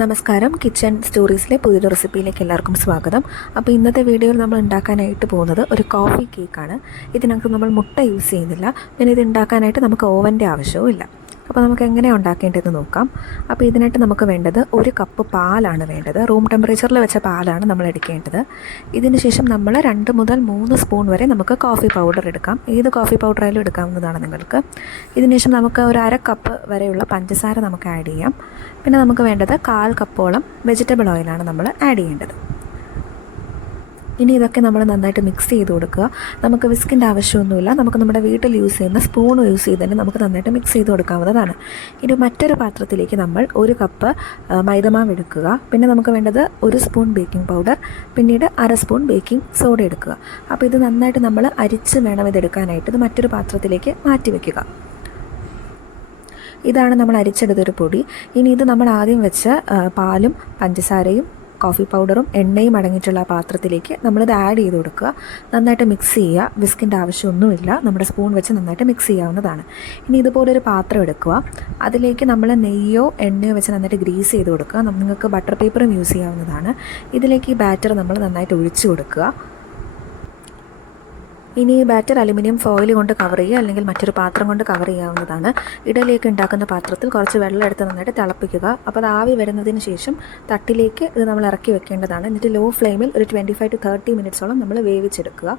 നമസ്കാരം. കിച്ചൺ സ്റ്റോറീസിലെ പുതിയൊരു റെസിപ്പിയിലേക്ക് എല്ലാവർക്കും സ്വാഗതം. അപ്പോൾ ഇന്നത്തെ വീഡിയോയിൽ നമ്മൾ ഉണ്ടാക്കാനായിട്ട് പോകുന്നത് ഒരു കോഫി കേക്കാണ്. ഇതിനകത്ത് നമ്മൾ മുട്ട യൂസ് ചെയ്യുന്നില്ല. പിന്നെ ഇത് ഉണ്ടാക്കാനായിട്ട് നമുക്ക് ഓവൻ്റെ ആവശ്യവും ഇല്ല. അപ്പോൾ നമുക്ക് എങ്ങനെയാണ് ഉണ്ടാക്കേണ്ടതെന്ന് നോക്കാം. അപ്പോൾ ഇതിനായിട്ട് നമുക്ക് വേണ്ടത് 1 കപ്പ് പാലാണ് വേണ്ടത്. റൂം ടെമ്പറേച്ചറിൽ വെച്ച പാലാണ് നമ്മൾ എടുക്കേണ്ടത്. ഇതിന് ശേഷം നമ്മൾ 2 മുതൽ 3 സ്പൂൺ വരെ നമുക്ക് കോഫി പൗഡർ എടുക്കാം. ഏത് കോഫി പൗഡർ ആയാലും എടുക്കാവുന്നതാണ് നിങ്ങൾക്ക്. ഇതിന് ശേഷം നമുക്ക് ഒരു 1/2 കപ്പ് വരെയുള്ള പഞ്ചസാര നമുക്ക് ആഡ് ചെയ്യാം. പിന്നെ നമുക്ക് വേണ്ടത് 1/4 കപ്പോളം വെജിറ്റബിൾ ഓയിലാണ് നമ്മൾ ആഡ് ചെയ്യേണ്ടത്. ഇനി ഇതൊക്കെ നമ്മൾ നന്നായിട്ട് മിക്സ് ചെയ്ത് കൊടുക്കുക. നമുക്ക് വിസ്കിൻ്റെ ആവശ്യമൊന്നുമില്ല. നമുക്ക് നമ്മുടെ വീട്ടിൽ യൂസ് ചെയ്യുന്ന സ്പൂൺ യൂസ് ചെയ്ത് തന്നെ നമുക്ക് നന്നായിട്ട് മിക്സ് ചെയ്ത് കൊടുക്കാവുന്നതാണ്. ഇനി മറ്റൊരു പാത്രത്തിലേക്ക് നമ്മൾ 1 കപ്പ് മൈദമാവ് എടുക്കുക. പിന്നെ നമുക്ക് വേണ്ടത് 1 സ്പൂൺ ബേക്കിംഗ് പൗഡർ, പിന്നീട് 1/2 സ്പൂൺ ബേക്കിംഗ് സോഡ എടുക്കുക. അപ്പോൾ ഇത് നന്നായിട്ട് നമ്മൾ അരിച്ച് വേണം ഇതെടുക്കാനായിട്ട്. ഇത് മറ്റൊരു പാത്രത്തിലേക്ക് മാറ്റി വയ്ക്കുക. ഇതാണ് നമ്മൾ അരിച്ചെടുത്തൊരു പൊടി. ഇനി ഇത് നമ്മൾ ആദ്യം വെച്ച പാലും പഞ്ചസാരയും കോഫി പൗഡറും എണ്ണയും അടങ്ങിയിട്ടുള്ള ആ പാത്രത്തിലേക്ക് നമ്മളിത് ആഡ് ചെയ്ത് കൊടുക്കുക. നന്നായിട്ട് മിക്സ് ചെയ്യുക. വിസ്കിൻ്റെ ആവശ്യമൊന്നുമില്ല. നമ്മുടെ സ്പൂൺ വെച്ച് നന്നായിട്ട് മിക്സ് ചെയ്യാവുന്നതാണ്. ഇനി ഇതുപോലൊരു പാത്രം എടുക്കുക. അതിലേക്ക് നമ്മൾ നെയ്യോ എണ്ണയോ വെച്ച് നന്നായിട്ട് ഗ്രീസ് ചെയ്ത് കൊടുക്കുക. നിങ്ങൾക്ക് ബട്ടർ പേപ്പറും യൂസ് ചെയ്യാവുന്നതാണ്. ഇതിലേക്ക് ഈ ബാറ്റർ നമ്മൾ നന്നായിട്ട് ഒഴിച്ചു കൊടുക്കുക. ഇനി ഈ ബാറ്റർ അലുമിനിയം ഫോയിൽ കൊണ്ട് കവർ ചെയ്യുക, അല്ലെങ്കിൽ മറ്റൊരു പാത്രം കൊണ്ട് കവർ ചെയ്യാവുന്നതാണ്. ഇഡലിയൊക്കെ ഉണ്ടാക്കുന്ന പാത്രത്തിൽ കുറച്ച് വെള്ളം എടുത്ത് നന്നായിട്ട് തിളപ്പിക്കുക. അപ്പോൾ അത് ആവി വരുന്നതിന് ശേഷം തട്ടിലേക്ക് ഇത് നമ്മൾ ഇറക്കി വെക്കേണ്ടതാണ്. എന്നിട്ട് ലോ ഫ്ലെയിമിൽ ഒരു 25 to 30 മിനിറ്റ്സോളം നമ്മൾ വേവിച്ചെടുക്കുക.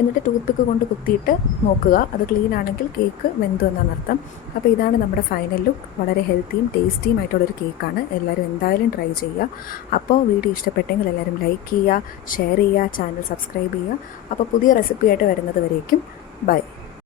എന്നിട്ട് ടൂത്ത് പിക്ക് കൊണ്ട് കുത്തിയിട്ട് നോക്കുക. അത് ക്ലീൻ ആണെങ്കിൽ കേക്ക് വെന്തു എന്നാണ് അർത്ഥം. അപ്പോൾ ഇതാണ് നമ്മുടെ ഫൈനൽ ലുക്ക്. വളരെ ഹെൽത്തിയും ടേസ്റ്റിയും ആയിട്ടുള്ളൊരു കേക്കാണ്. എല്ലാവരും എന്തായാലും ട്രൈ ചെയ്യുക. അപ്പോൾ വീഡിയോ ഇഷ്ടപ്പെട്ടെങ്കിൽ എല്ലാവരും ലൈക്ക് ചെയ്യുക, ഷെയർ ചെയ്യുക, ചാനൽ സബ്സ്ക്രൈബ് ചെയ്യുക. അപ്പോൾ പുതിയ റെസിപ്പിയായിട്ട് വരുന്നത് വരേക്കും ബൈ.